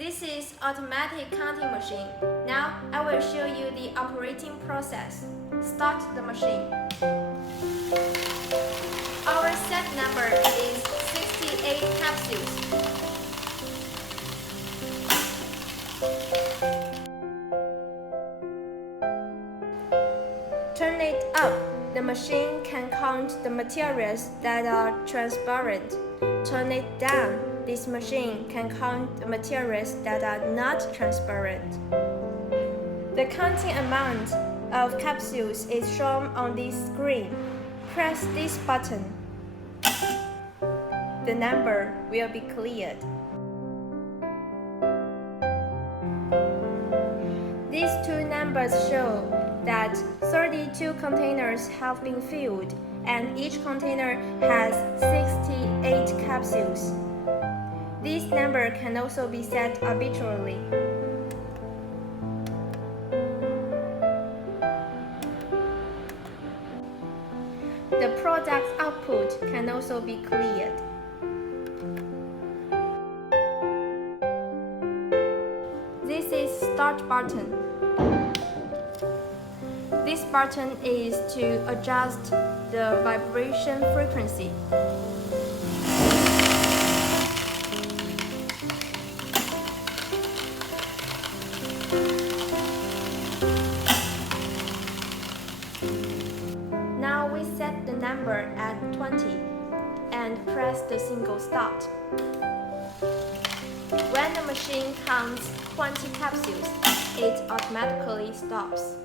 This is automatic counting machine. Now I will show you the operating process. Start the machine. Our set number is 68 capsules. Turn it up. The machine can count the materials that are transparent. Turn it down. This machine can count the materials that are not transparent. The counting amount of capsules is shown on this screen. Press this button. The number will be cleared. These two numbers show that 32 containers have been filled and each container has 68 capsules. This number can also be set arbitrarily. The product output can also be cleared. This is Start button. This button is to adjust the vibration frequency. Now we set the number at 20 and press the single start. When the machine counts 20 capsules, it automatically stops.